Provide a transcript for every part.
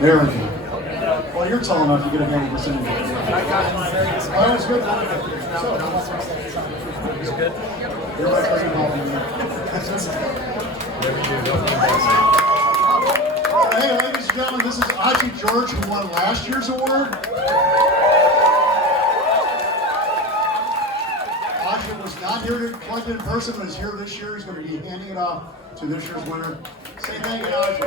There we go. Well, you're tall enough to get a hand in this anyway. Oh, it's good. It's good. You're my cousin Paul. Hey, ladies and gentlemen, this is Aji George, who won last year's award. Aji was not here to plug in person, but is here this year. He's going to be handing it off to this year's winner. Say thank you, Aji.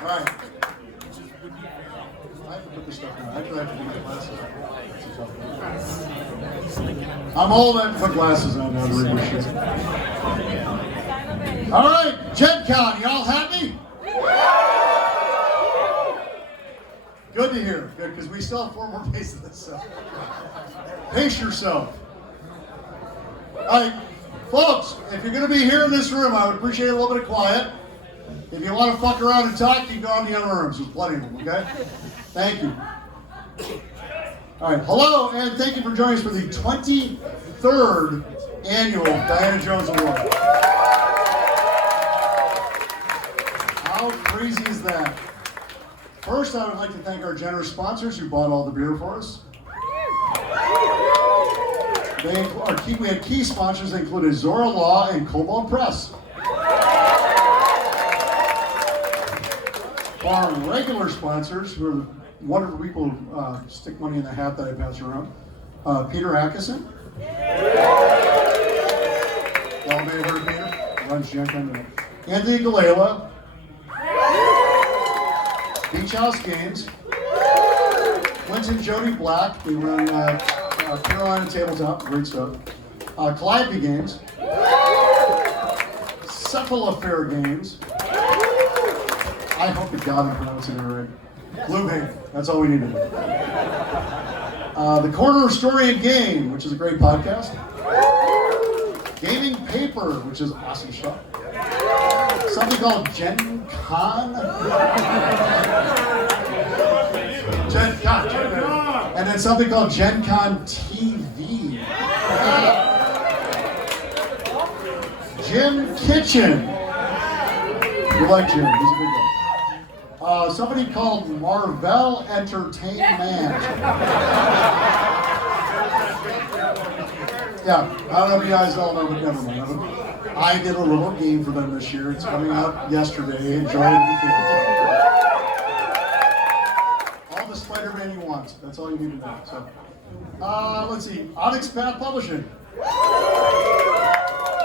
All right. I have to put this stuff in. I actually have to put my glasses on. I'm old, I have to put glasses on now to read this shit. All right, Gen Con, y'all happy? Good to hear. Good, because we still have 4 more days of this, so pace yourself. All right, folks, if you're going to be here in this room, I would appreciate a little bit of quiet. If you want to fuck around and talk, you can go in the other rooms. There's plenty of them, okay? Thank you. All right, hello, and thank you for joining us for the 23rd Annual Diana Jones Award. How crazy is that? First, I would like to thank our generous sponsors who bought all the beer for us. We had key sponsors that included Zora Law and Cobalt Press. Our regular sponsors, who are the wonderful people who stick money in the hat that I pass around. Peter Atkinson. Y'all may have heard of Peter. Runs Gen Con. Anthony Gallela. Beach House Games. Clinton Jody Black. They run Carolina Tabletop. Great stuff. Calliope Games. Cephalofair Games. I hope to God I'm pronouncing it right. Gloomhaven, that's all we need to do. The Corner Story and Game, which is a great podcast. Gaming Paper, which is awesome stuff. Something called Gen Con. Gen Con. And then something called Gen Con TV. Jim Kitchen. You like Jim, he's a good guy. Somebody called Marvel Entertainment. Yeah, I don't know if you guys all know, but never mind. I did a little game for them this year. It's coming out yesterday. Enjoy it. All the Spider-Man you want. That's all you need to know. So, let's see. Onyx Path Publishing.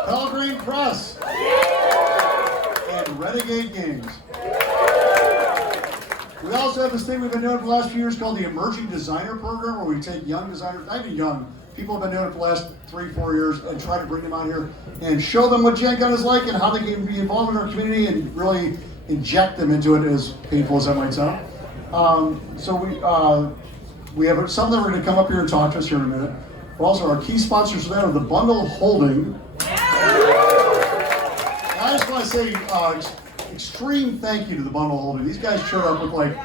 Pelgrane Press. And Renegade Games. We also have this thing we've been doing for the last few years called the Emerging Designer Program, where we take young designers, not even young, people have been doing it for the last 3-4 years, and try to bring them out here and show them what Gen Con is like and how they can be involved in our community and really inject them into it, as painful as that might sound. So we have some that are going to come up here and talk to us here in a minute. But also our key sponsors for that are the Bundle Holding. I just want to say extreme thank you to the Bundle Holding. These guys showed up with like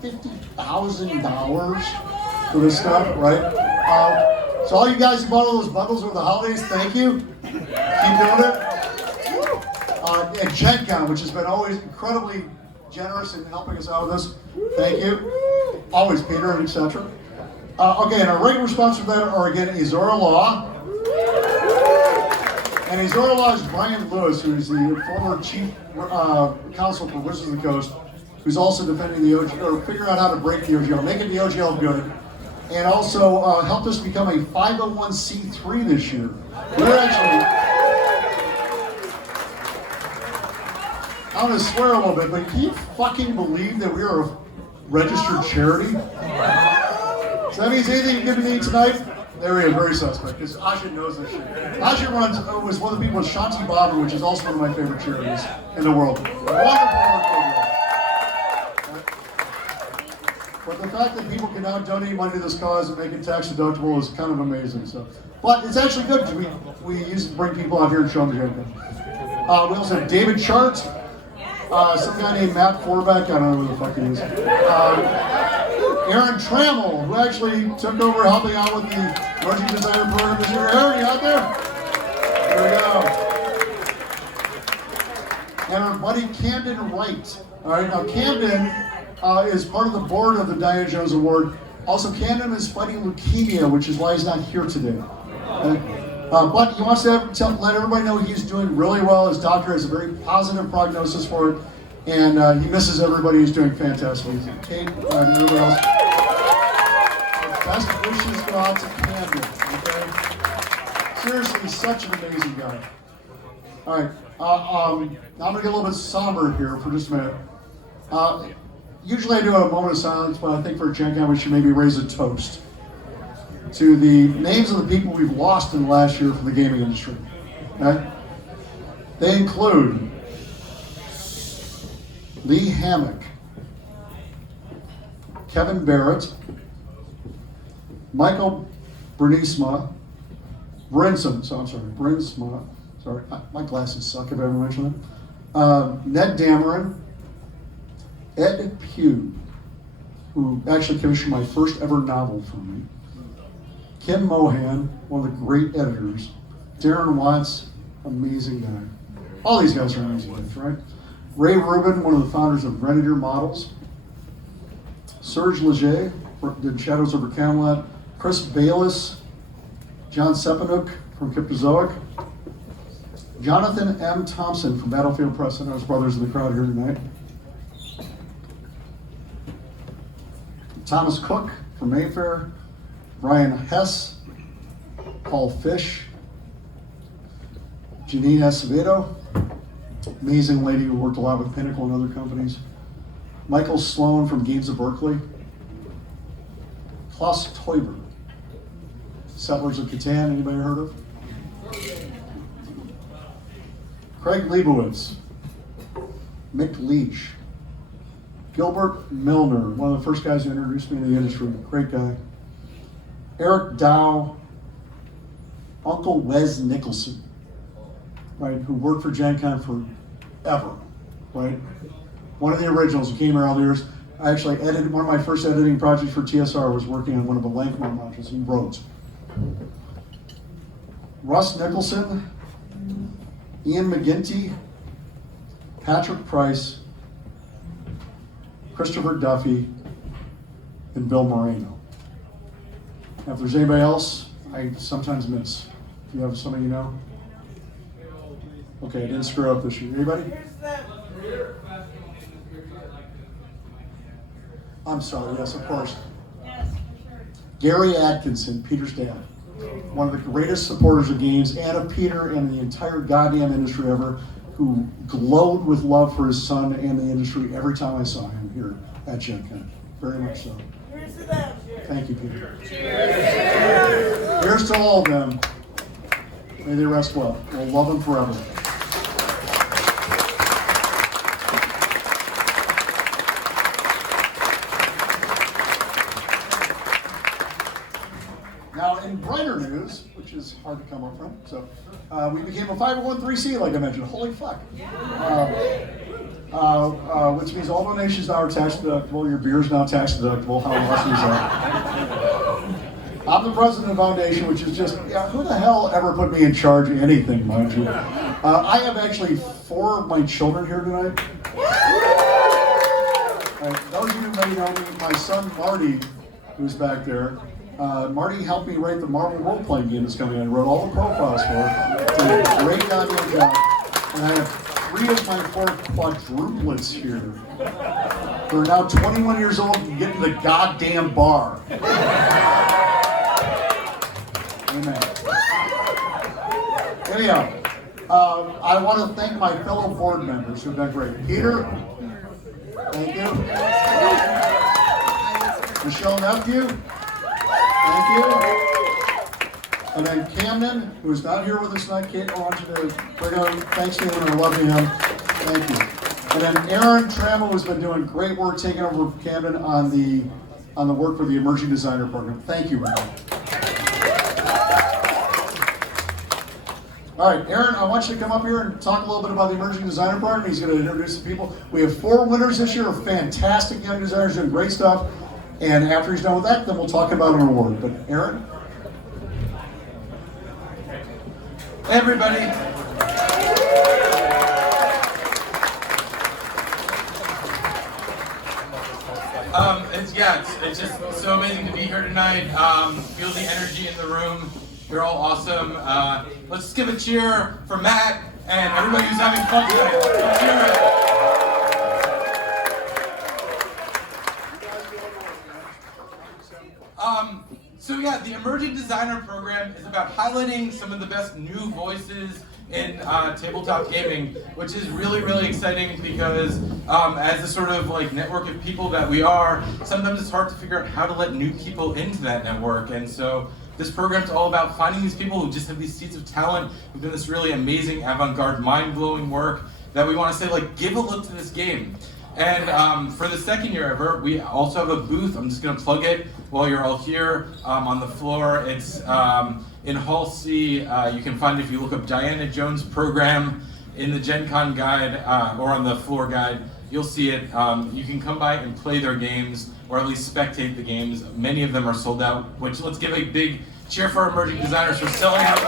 $50,000 for this stuff, right? So all you guys who bought all those bundles over the holidays, thank you. Keep doing it. And Gen Con, which has been always incredibly generous in helping us out with this. Thank you. Always Peter and etc. Okay, and our regular sponsors for that are again Azora Law. And Azora Law is Brian Lewis, who is the former chief counsel for Wizards of the Coast, who's also defending the OGL, or figuring out how to break the OGL, making the OGL good, and also helped us become a 501c3 this year. We're actually, I'm going to swear a little bit, but can you fucking believe that we are a registered charity? So that means anything you give to me tonight? There we go, very suspect, because Asha knows this shit. Asha was one of the people with Shanti Baba, which is also one of my favorite charities in the world. Wonderful work they do. But the fact that people can now donate money to this cause and make it tax deductible is kind of amazing. So, but it's actually good because we use it to bring people out here and show them the good. We also have David Chart, some guy named Matt Forbeck, I don't know who the fuck he is. Aaron Trammell, who actually took over helping out with the Emerging Designer Program this year. Aaron, you out there? There we go. and our buddy Camden Wright. All right, now Camden is part of the board of the Diana Jones Award. Also, Camden is fighting leukemia, which is why he's not here today. But he wants to let everybody know he's doing really well. His doctor has a very positive prognosis for it, and he misses everybody. He's doing fantastic. Kate and everybody else. Best wishes go out to Camden. Okay? Seriously, he's such an amazing guy. All right, now I'm gonna get a little bit somber here for just a minute. Usually I do a moment of silence, but I think for Gen Con we should maybe raise a toast to the names of the people we've lost in the last year from the gaming industry. Okay? They include Lee Hammock, Kevin Barrett, Michael Brinsma, sorry, my glasses suck if I ever mention them. Ned Dameron, Ed Pugh, who actually commissioned my first ever novel for me. Kim Mohan, one of the great editors. Darren Watts, amazing guy. All these guys are amazing guys, right? Ray Rubin, one of the founders of Grenadier Models. Serge Leger, did Shadows over Camelot. Chris Bayless, John Sepanuk from Cryptozoic. Jonathan M. Thompson from Battlefield Press. I know his brother's in the crowd here tonight. Thomas Cook from Mayfair. Brian Hess, Paul Fish, Janine Acevedo, amazing lady who worked a lot with Pinnacle and other companies. Michael Sloan from Games of Berkeley. Klaus Teuber, Settlers of Catan, anybody heard of? Craig Leibowitz, Mick Leach, Gilbert Milner, one of the first guys who introduced me to the industry, great guy. Eric Dow, Uncle Wes Nicholson, right, who worked for Gen Con forever, right? One of the originals who came here all the years. I actually edited, one of my first editing projects for TSR was working on one of the Lankhmar modules he wrote. Russ Nicholson, Ian McGinty, Patrick Price, Christopher Duffy, and Bill Moreno. Now, if there's anybody else, I sometimes miss. If you have somebody you know? Okay, I didn't screw up this year. Anybody? I'm sorry, yes, of course. Gary Atkinson, Peter's dad. One of the greatest supporters of games and of Peter and the entire goddamn industry ever, who glowed with love for his son and the industry every time I saw him here at Gen Con. Very much so. Thank you, Peter. Cheers. Here's to all of them. May they rest well. We'll love them forever. Now, in brighter news, which is hard to come up from, so we became a 501(c), like I mentioned. Holy fuck. Which means all donations now are tax deductible. Your beer is now tax deductible. How awesome is that? I'm the president of the foundation, which is just, yeah, who the hell ever put me in charge of anything, mind you? I have actually 4 of my children here tonight. Those of you who may know me, my son Marty, who's back there, Marty helped me write the Marvel role-playing game that's coming in. I wrote all the profiles for it. Did a great goddamn job. And I have 3 of my 4 quadruplets here who are now 21 years old and get in the goddamn bar. Amen. Anyhow, I want to thank my fellow board members who've been great. Peter, thank you. Michelle Nephew, thank you. And then Camden, who's not here with us tonight. Kate, I want you to bring on thanks to him and I love him. Thank you. And then Aaron Trammell, who's been doing great work taking over Camden on the work for the Emerging Designer Program. Thank you, Aaron. All right, Aaron, I want you to come up here and talk a little bit about the Emerging Designer Program. He's going to introduce the people. We have 4 winners this year, fantastic young designers doing great stuff. And after he's done with that, then we'll talk about an award. But Aaron? Hey everybody. It's just so amazing to be here tonight. Feel the energy in the room. You're all awesome. Let's just give a cheer for Matt and everybody who's having fun tonight. Let's cheer it. So yeah, the Emerging Designer Program is about highlighting some of the best new voices in tabletop gaming, which is really, really exciting because as a sort of like network of people that we are, sometimes it's hard to figure out how to let new people into that network. And so this program's all about finding these people who just have these seeds of talent, who've done this really amazing, avant-garde, mind-blowing work that we want to say, like, give a look to this game. And for the second year ever, we also have a booth. I'm just going to plug it while you're all here on the floor. It's in Hall C. You can find it if you look up Diana Jones program in the Gen Con guide or on the floor guide. You'll see it. You can come by and play their games or at least spectate the games. Many of them are sold out, which let's give a big cheer for our emerging designers for selling out.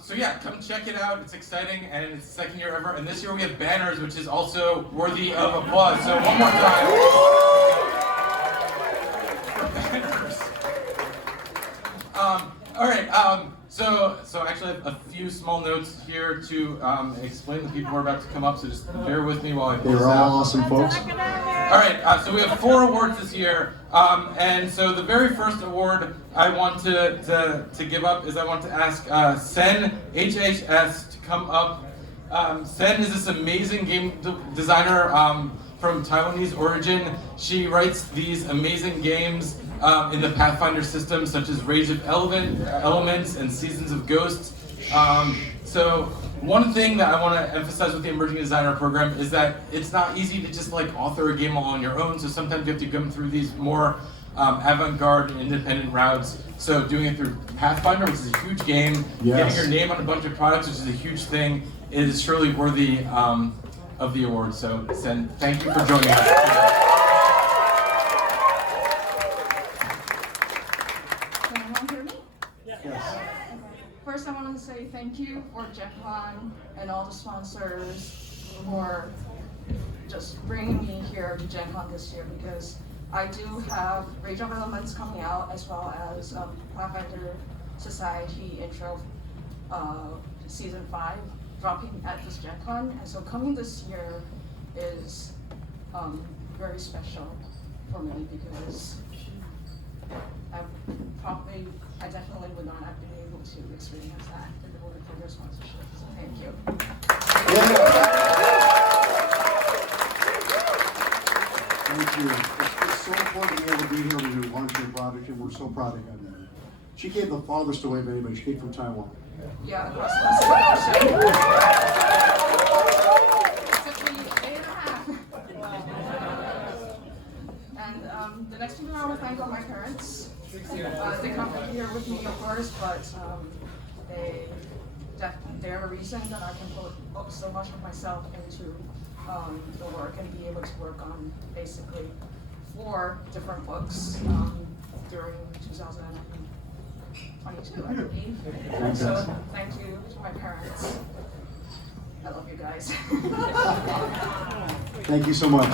So yeah, come check it out. It's exciting, and it's the second year ever. And this year we have banners, which is also worthy of applause. So one more time for banners. All right. So actually, I have a few small notes here to explain the people who are about to come up. So just bear with me while I pull this out. They're all awesome folks. All right, so we have 4 awards this year, and so the very first award I want to give up is I want to ask Sen HHS to come up. Sen is this amazing game designer from Taiwanese origin. She writes these amazing games in the Pathfinder system, such as Rage of Elements and Seasons of Ghosts. So one thing that I want to emphasize with the Emerging Designer Program is that it's not easy to just like author a game all on your own. So sometimes you have to come through these more avant-garde and independent routes. So doing it through Pathfinder, which is a huge game, getting your name on a bunch of products, which is a huge thing, is surely worthy of the award. So Sen, thank you for joining us. First, I want to say thank you for Gen Con and all the sponsors for just bringing me here to Gen Con this year, because I do have Rage of Elements coming out, as well as Pathfinder Society Intro Season 5 dropping at this Gen Con. And so coming this year is very special for me, because I definitely would not have been able to experience that if it weren't for your sponsorship. So thank you. Thank you. It's so important to be able to be here when you're launching your project, and we're so proud of you. She gave the farthest away of anybody. She came from Taiwan. Yeah, across the Pacific Ocean. It took me a day and a half. And the next thing I want to thank all my parents. They come here with me, of course, but they're the reason that I can put so much of myself into the work and be able to work on basically 4 different books during 2022, I believe. So thank you to my parents. I love you guys. Thank you so much.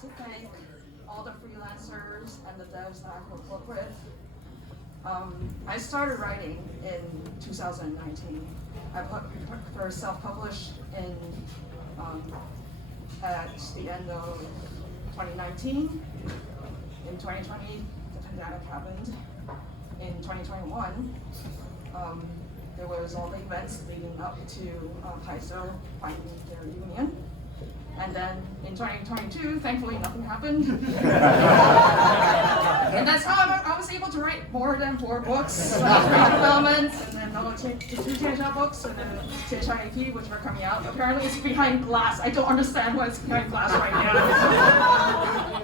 To thank all the freelancers and the devs that I work with. I started writing in 2019. I first self-published at the end of 2019. In 2020, the pandemic happened. In 2021, there was all the events leading up to Paizo finding their union. And then in 2022, thankfully nothing happened. And that's how I was able to write more than 4 books, developments, and then the 2 Tianxia books, and then Tianxia AP, which are coming out. Apparently it's behind glass. I don't understand why it's behind glass right now.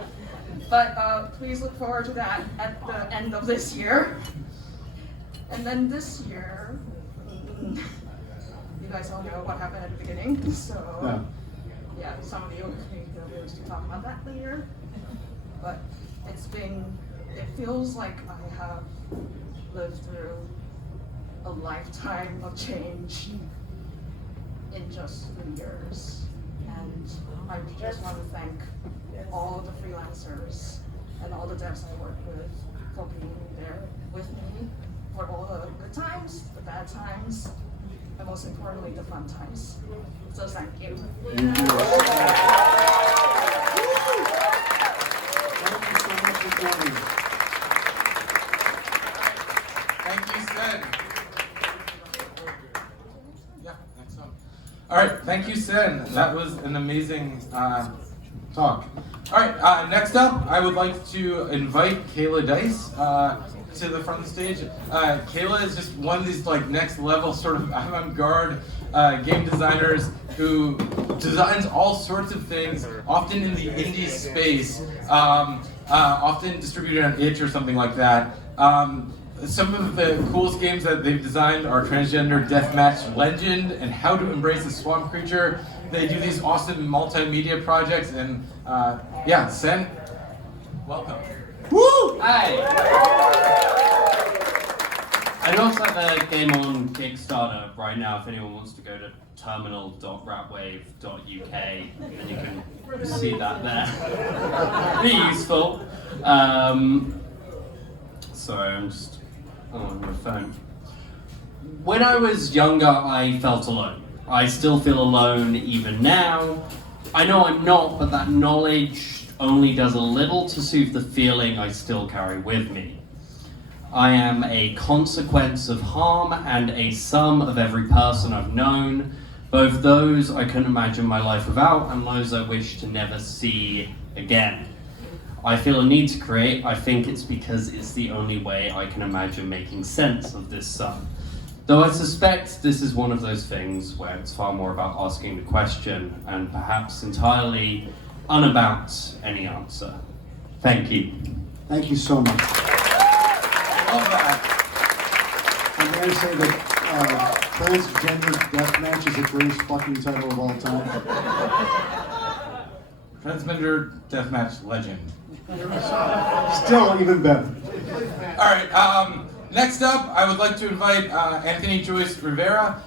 But please look forward to that at the end of this year. And then this year, you guys all know what happened at the beginning, so. Yeah, some of you may be able to talk about that later. But it's been it feels like I have lived through a lifetime of change in just 3 years. And I just want to thank all the freelancers and all the devs I work with for being there with me for all the good times, the bad times, and most importantly, the fun times. So thank you. Thank you so much for coming. Thank you, Sen. Yeah, next one. All right, thank you, Sen. That was an amazing talk. All right, next up, I would like to invite Kayla Dice to the front of the stage. Kayla is just one of these like next level sort of avant-garde game designers who designs all sorts of things, often in the indie space, often distributed on itch or something like that. Some of the coolest games that they've designed are Transgender Deathmatch Legend and How to Embrace a Swamp Creature. They do these awesome multimedia projects, and yeah, Sen, welcome. Woo! Hi! I know it's like the game on Kickstarter right now. If anyone wants to go to terminal.ratwave.uk, then you can see that there. Be useful. Sorry, I'm just on my phone. When I was younger, I felt alone. I still feel alone even now. I know I'm not, but that knowledge only does a little to soothe the feeling I still carry with me. I am a consequence of harm and a sum of every person I've known, both those I couldn't imagine my life without and those I wish to never see again. I feel a need to create. I think it's because it's the only way I can imagine making sense of this sum. Though I suspect this is one of those things where it's far more about asking the question and perhaps entirely unabout any answer. Thank you. Thank you so much. I love that. I'm going to say that Transgender Deathmatch is the greatest fucking title of all time. Transgender Deathmatch Legend. Still even better. All right, next up, I would like to invite Anthony Joyce Rivera.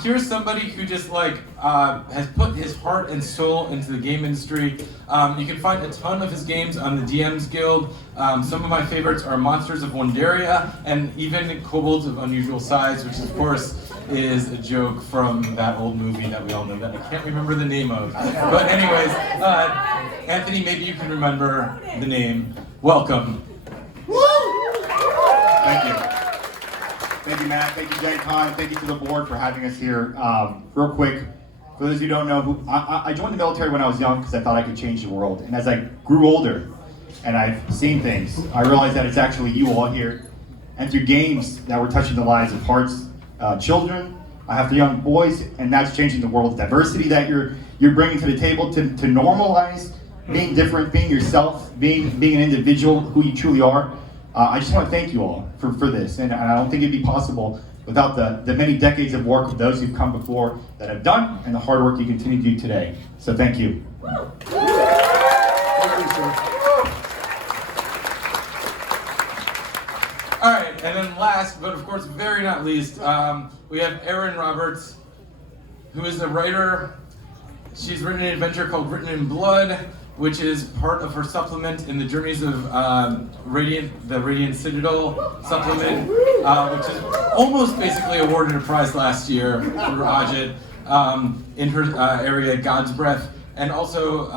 Here's somebody who just like has put his heart and soul into the game industry. You can find a ton of his games on the DMs Guild. Some of my favorites are Monsters of Wonderia and even Kobolds of Unusual Size, which of course is a joke from that old movie that we all know that I can't remember the name of. But anyways, Anthony, maybe you can remember the name. Welcome. Thank you. Thank you, Matt. Thank you, Gen Con. Thank you to the board for having us here. Real quick, for those who don't know, I joined the military when I was young because I thought I could change the world. And as I grew older and I've seen things, I realized that it's actually you all here and through games that we're touching the lives of hearts, children. I have the young boys, and that's changing the world. Diversity that you're bringing to the table to normalize being different, being yourself, being an individual, who you truly are. I just want to thank you all for this, and I don't think it'd be possible without the many decades of work of those who've come before that have done, and the hard work you continue to do today. So thank you. Thank you, sir. All right, and then last, but of course very not least, we have Erin Roberts, who is a writer. She's written an adventure called Written in Blood, which is part of her supplement in the Journeys of the Radiant Citadel supplement, which is almost basically awarded a prize last year through Ajit in her area, God's Breath, and also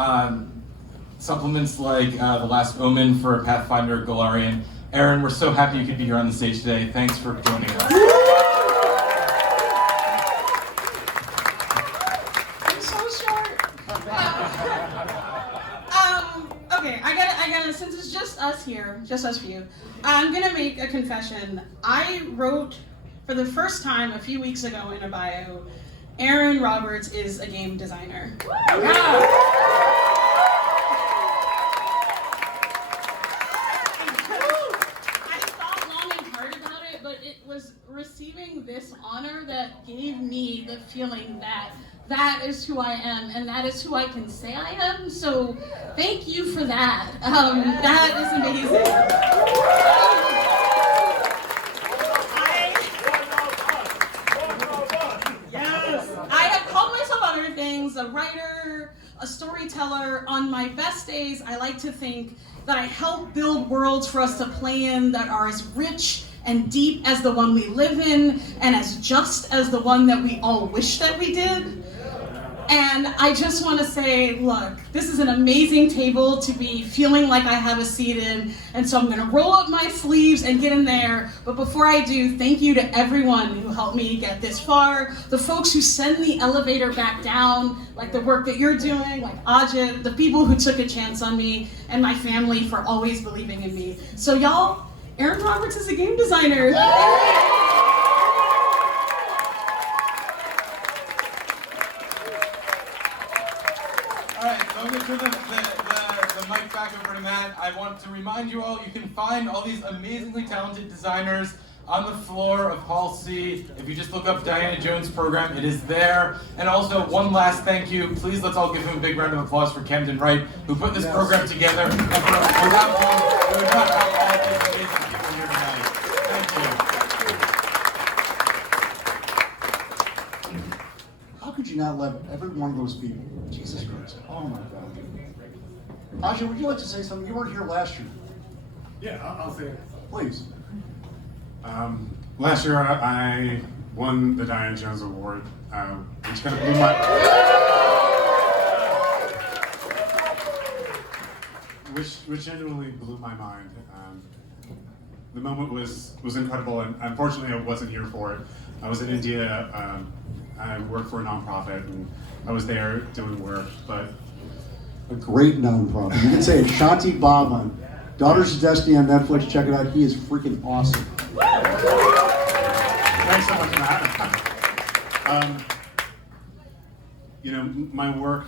supplements like The Last Omen for Pathfinder Golarion. Erin, we're so happy you could be here on the stage today. Thanks for joining us. I'm so short. Okay, I gotta, since it's just us here, just us few, I'm gonna make a confession. I wrote for the first time a few weeks ago in a bio, Erin Roberts is a game designer. Receiving this honor that gave me me the feeling that that is who I am and that is who I can say I am. So thank you for that. That is amazing. I have called myself other things, a writer, a storyteller. On my best days, I like to think that I help build worlds for us to play in that are as rich and deep as the one we live in and as just as the one that we all wish that we did. And I just want to say, look, this is an amazing table to be feeling like I have a seat in, and so I'm going to roll up my sleeves and get in there. But before I do, thank you to everyone who helped me get this far, the folks who send the elevator back down, like the work that you're doing, like Ajit, the people who took a chance on me, and my family for always believing in me. So y'all, Aaron Roberts is a game designer. All right, so I'm going to turn the mic back over to Matt. I want to remind you all, you can find all these amazingly talented designers on the floor of Hall C. If you just look up Diana Jones' program, it is there. And also, one last thank you. Please, let's all give him a big round of applause for Camden Wright, who put this program together. And without him, we would not have all these amazing people here tonight. Thank you. How could you not love every one of those people? Jesus Christ. Oh my God. Ajay, would you like to say something? You weren't here last year. Yeah, I'll say it. Please. Last year I won the Diana Jones Award, which kind of blew my which genuinely blew my mind. The moment was incredible, and unfortunately I wasn't here for it. I was in India. I worked for a nonprofit, and I was there doing work, but A great nonprofit. You can say it. Shanti Bhavan. Daughters of Destiny on Netflix. Check it out. He is freaking awesome. thanks so much, Matt. You know, my work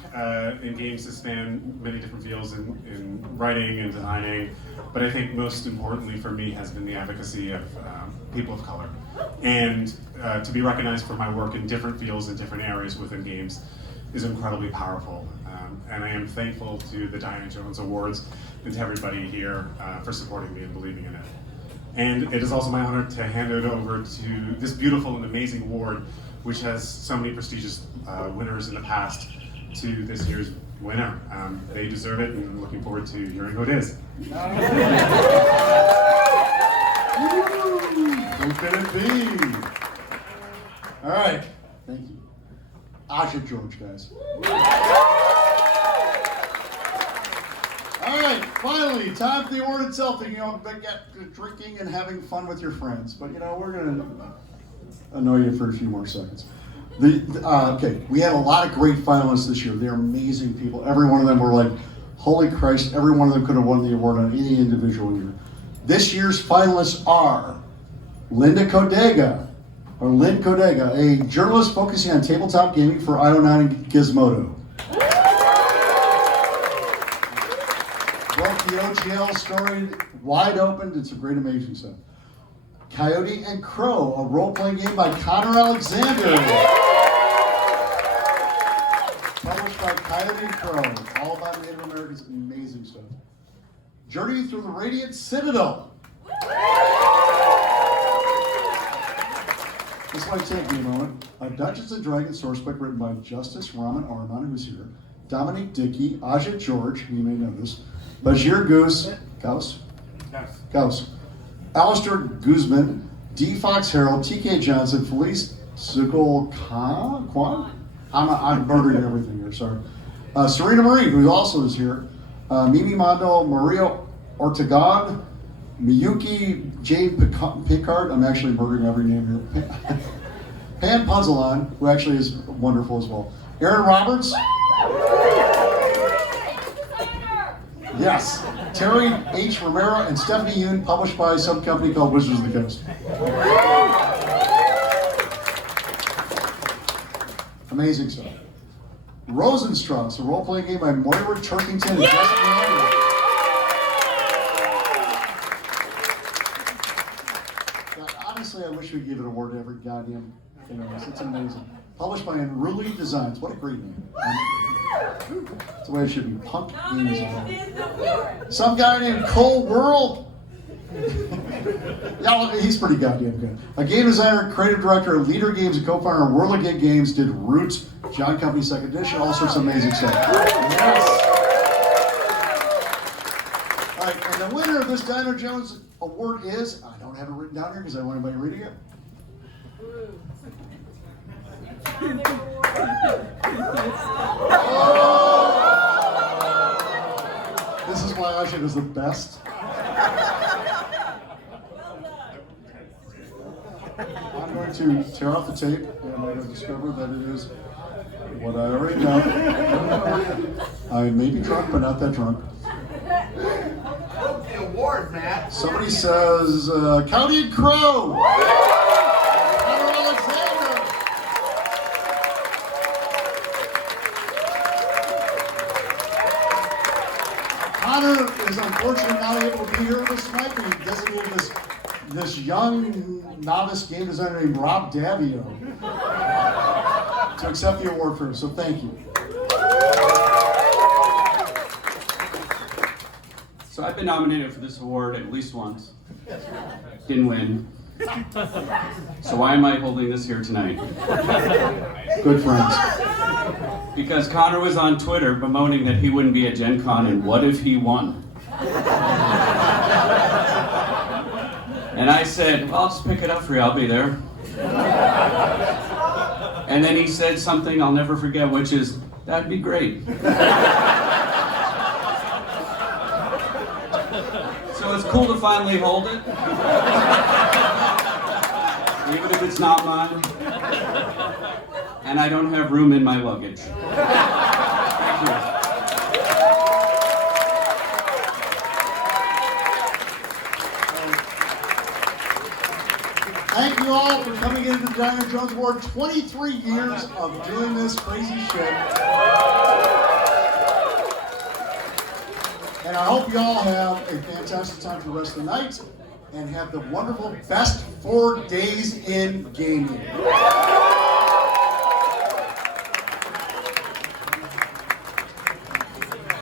in games has spanned many different fields in writing and designing, but I think most importantly for me has been the advocacy of people of color. And to be recognized for my work in different fields and different areas within games is incredibly powerful. And I am thankful to the Diana Jones Awards and to everybody here for supporting me and believing in it. And it is also my honor to hand it over to this beautiful and amazing award, which has so many prestigious winners in the past, to this year's winner. They deserve it, and I'm looking forward to hearing who it is. Who could it be? All right. Thank you. Ajay George, guys. All right, finally, time for the award itself. You know, get drinking and having fun with your friends. But you know, we're gonna annoy you for a few more seconds. Okay, we had a lot of great finalists this year. They're amazing people. Every one of them were like, holy Christ, every one of them could have won the award on any individual year. This year's finalists are Lynn Codega, a journalist focusing on tabletop gaming for IO9 and Gizmodo. Broke the OGL story wide open. It's a great, amazing stuff. Coyote and Crow, a role-playing game by Connor Alexander. Published by Coyote and Crow, all about Native Americans, amazing stuff. Journey Through the Radiant Citadel. This might take me a moment. A Dungeons & Dragons source book written by Justice Raman Arman, who's here, Dominique Dickey, Ajit George, who you may know this, Bajir Gauss, Alistair Guzman, D. Fox Harold, T.K. Johnson, Felice Zuckel Kwan? I'm murdering everything here, sorry. Serena Marie, who also is here, Mimi Mondo, Maria Ortegon, Miyuki Jane Picard, I'm actually murdering every name here. Pam Punzalan, who actually is wonderful as well. Aaron Roberts. Yes. Terry H. Romero and Stephanie Yoon, published by some company called Wizards of the Coast. Amazing stuff. Rosenstrauss, a role-playing game by Moira Turkington and Justin Andrews. God, honestly, I wish we'd give an award to every goddamn thing. It's amazing. published by Unruly Designs. What a great name. That's the way it should be. Punk Game Designer. Some guy named Cole Whirl. Yeah, he's pretty goddamn good. A game designer, creative director of Leader Games, and co-founder of Whirligig Games, did Roots, John Company Second Edition, all sorts of amazing stuff. Yes. All right, and the winner of this Diner Jones Award is, I don't have it written down here because I don't want anybody reading it. Oh! This is why Asha is the best. I'm going to tear off the tape and I'm going to discover that it is what I already know. I may be drunk, but not that drunk. The award, Matt. Somebody says, County and Crow! Connor Alexander! Connor is unfortunately not able to be here this night, but he designated this young novice game designer named Rob Davio to accept the award for him, so thank you. So I've been nominated for this award at least once. Didn't win. So why am I holding this here tonight? Good friends. Because Connor was on Twitter bemoaning that he wouldn't be at Gen Con, and what if he won? And I said, well, I'll just pick it up for you, I'll be there. And then he said something I'll never forget, which is, that'd be great. So it's cool to finally hold it. Even if it's not mine. And I don't have room in my luggage. Thank you. Thank you all for coming into the Diner Jones Award. 23 years of doing this crazy shit. And I hope you all have a fantastic time for the rest of the night and have the wonderful best 4 days in gaming.